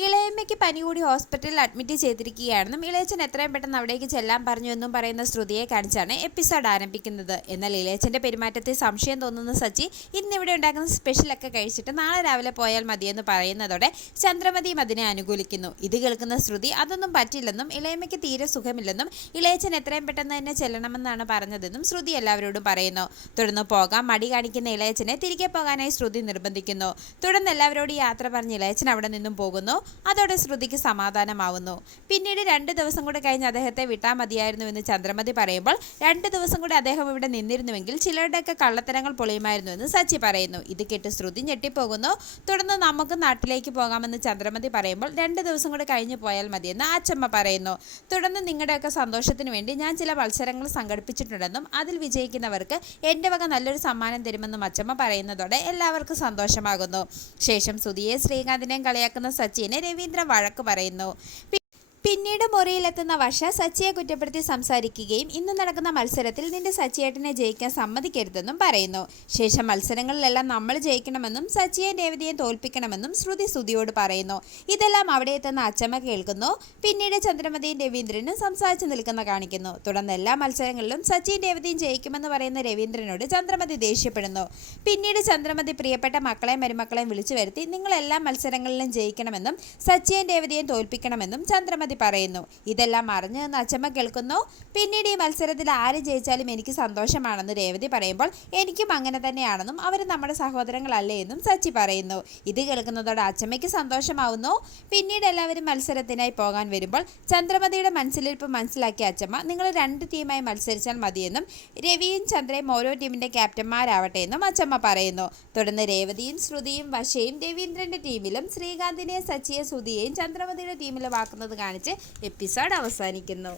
y le ഇളയമ്മയ്ക്ക് പനി കൂടി ഹോസ്പിറ്റലിൽ അഡ്മിറ്റ് ചെയ്തിരിക്കുകയാണെന്നും ഇളയച്ചൻ എത്രയും പെട്ടെന്ന് അവിടേക്ക് ചെല്ലാൻ പറഞ്ഞു എന്നും പറയുന്ന ശ്രുതിയെ കാണിച്ചാണ് എപ്പിസോഡ് ആരംഭിക്കുന്നത്. എന്നാൽ ഇളയച്ചന്റെ പെരുമാറ്റത്തിൽ സംശയം തോന്നുന്ന സച്ചി ഇന്നിവിടെ ഉണ്ടാക്കുന്ന സ്പെഷ്യലൊക്കെ കഴിച്ചിട്ട് നാളെ രാവിലെ പോയാൽ മതിയെന്ന് പറയുന്നതോടെ ചന്ദ്രമതിയും അതിനെ അനുകൂലിക്കുന്നു. ഇത് കേൾക്കുന്ന ശ്രുതി അതൊന്നും പറ്റില്ലെന്നും ഇളയമ്മയ്ക്ക് തീരെ സുഖമില്ലെന്നും ഇളയച്ചൻ എത്രയും പെട്ടെന്ന് തന്നെ ചെല്ലണമെന്നാണ് പറഞ്ഞതെന്നും ശ്രുതി എല്ലാവരോടും പറയുന്നു. തുടർന്ന് പോകാൻ മടി കാണിക്കുന്ന ഇളയച്ചനെ തിരികെ പോകാനായി ശ്രുതി നിർബന്ധിക്കുന്നു. തുടർന്ന് എല്ലാവരോടും യാത്ര പറഞ്ഞ് ഇളയച്ചൻ അവിടെ നിന്നും പോകുന്നു. അതോടെ ശ്രുതിക്ക് സമാധാനമാവുന്നു. പിന്നീട് രണ്ട് ദിവസം കൂടെ കഴിഞ്ഞ് അദ്ദേഹത്തെ വിട്ടാൽ മതിയായിരുന്നു എന്ന് ചന്ദ്രമതി പറയുമ്പോൾ രണ്ട് ദിവസം കൂടെ അദ്ദേഹം ഇവിടെ നിന്നിരുന്നുവെങ്കിൽ ചിലരുടെയൊക്കെ കള്ളത്തരങ്ങൾ പൊളിയുമായിരുന്നു എന്ന് സച്ചി പറയുന്നു. ഇത് കേട്ട് ശ്രുതി ഞെട്ടിപ്പോകുന്നു. തുടർന്ന് നമുക്ക് നാട്ടിലേക്ക് പോകാമെന്ന് ചന്ദ്രമതി പറയുമ്പോൾ രണ്ട് ദിവസം കൂടെ കഴിഞ്ഞ് പോയാൽ മതിയെന്ന് അച്ചമ്മ പറയുന്നു. തുടർന്ന് നിങ്ങളുടെയൊക്കെ സന്തോഷത്തിന് വേണ്ടി ഞാൻ ചില മത്സരങ്ങൾ സംഘടിപ്പിച്ചിട്ടുണ്ടെന്നും അതിൽ വിജയിക്കുന്നവർക്ക് എന്റെ വക നല്ലൊരു സമ്മാനം തരുമെന്നും അച്ചമ്മ പറയുന്നതോടെ എല്ലാവർക്കും സന്തോഷമാകുന്നു. ശേഷം സുധിയെ ശ്രീകാന്തിനെയും കളിയാക്കുന്ന സച്ചിനെ രവീന്ദ്രൻ വഴക്ക് പറയുന്നു. പിന്നീട് മുറിയിലെത്തുന്ന വർഷ സച്ചിയെ കുറ്റപ്പെടുത്തി സംസാരിക്കുകയും ഇന്ന് നടക്കുന്ന മത്സരത്തിൽ നിന്റെ സച്ചിയേട്ടനെ ജയിക്കാൻ സമ്മതിക്കരുതെന്നും പറയുന്നു. ശേഷം മത്സരങ്ങളിലെല്ലാം നമ്മൾ ജയിക്കണമെന്നും സച്ചിയെ രേവതിയെ തോൽപ്പിക്കണമെന്നും ശ്രുതി സുതിയോട് പറയുന്നു. ഇതെല്ലാം അവിടെ എത്തുന്ന അച്ചമ്മ കേൾക്കുന്നു. പിന്നീട് ചന്ദ്രമതിയും രവീന്ദ്രനും സംസാരിച്ചു നിൽക്കുന്ന കാണിക്കുന്നു. തുടർന്ന് എല്ലാ മത്സരങ്ങളിലും സച്ചിൻ രേവതിയും ജയിക്കുമെന്ന് പറയുന്ന രവീന്ദ്രനോട് ചന്ദ്രമതി ദേഷ്യപ്പെടുന്നു. പിന്നീട് ചന്ദ്രമതി പ്രിയപ്പെട്ട മക്കളെയും മരുമക്കളെയും വിളിച്ചു വരുത്തി നിങ്ങൾ എല്ലാ മത്സരങ്ങളിലും ജയിക്കണമെന്നും സച്ചിയും രേവതിയെ തോൽപ്പിക്കണമെന്നും ചന്ദ്രമതി പറയുന്നു. ഇതെല്ലാം അറിഞ്ഞു നിന്ന് അച്ചമ്മ കേൾക്കുന്നു. പിന്നീട് ഈ മത്സരത്തിൽ ആര് ജയിച്ചാലും എനിക്ക് സന്തോഷമാണെന്ന് രേവതി പറയുമ്പോൾ എനിക്കും അങ്ങനെ തന്നെയാണെന്നും അവർ നമ്മുടെ സഹോദരങ്ങളല്ലേ എന്നും സച്ചി പറയുന്നു. ഇത് കേൾക്കുന്നതോടെ അച്ചമ്മയ്ക്ക് സന്തോഷമാവുന്നു. പിന്നീട് എല്ലാവരും മത്സരത്തിനായി പോകാൻ വരുമ്പോൾ ചന്ദ്രമതിയുടെ മനസ്സിലിരിപ്പ് മനസ്സിലാക്കിയ അച്ചമ്മ നിങ്ങൾ രണ്ട് ടീമായി മത്സരിച്ചാൽ മതിയെന്നും രവിയും ചന്ദ്രയും ഓരോ ടീമിന്റെ ക്യാപ്റ്റന്മാരാവട്ടെ എന്നും അച്ചമ്മ പറയുന്നു. തുടർന്ന് രേവതിയും ശ്രുതിയും വശയും രവീന്ദ്രന്റെ ടീമിലും ശ്രീകാന്തിനെ സച്ചിയെ ശ്രുതിയെയും ചന്ദ്രമതിയുടെ ടീമിലും ആക്കുന്നത് കാണിച്ച് എപ്പിസോഡ് അവസാനിക്കുന്നു.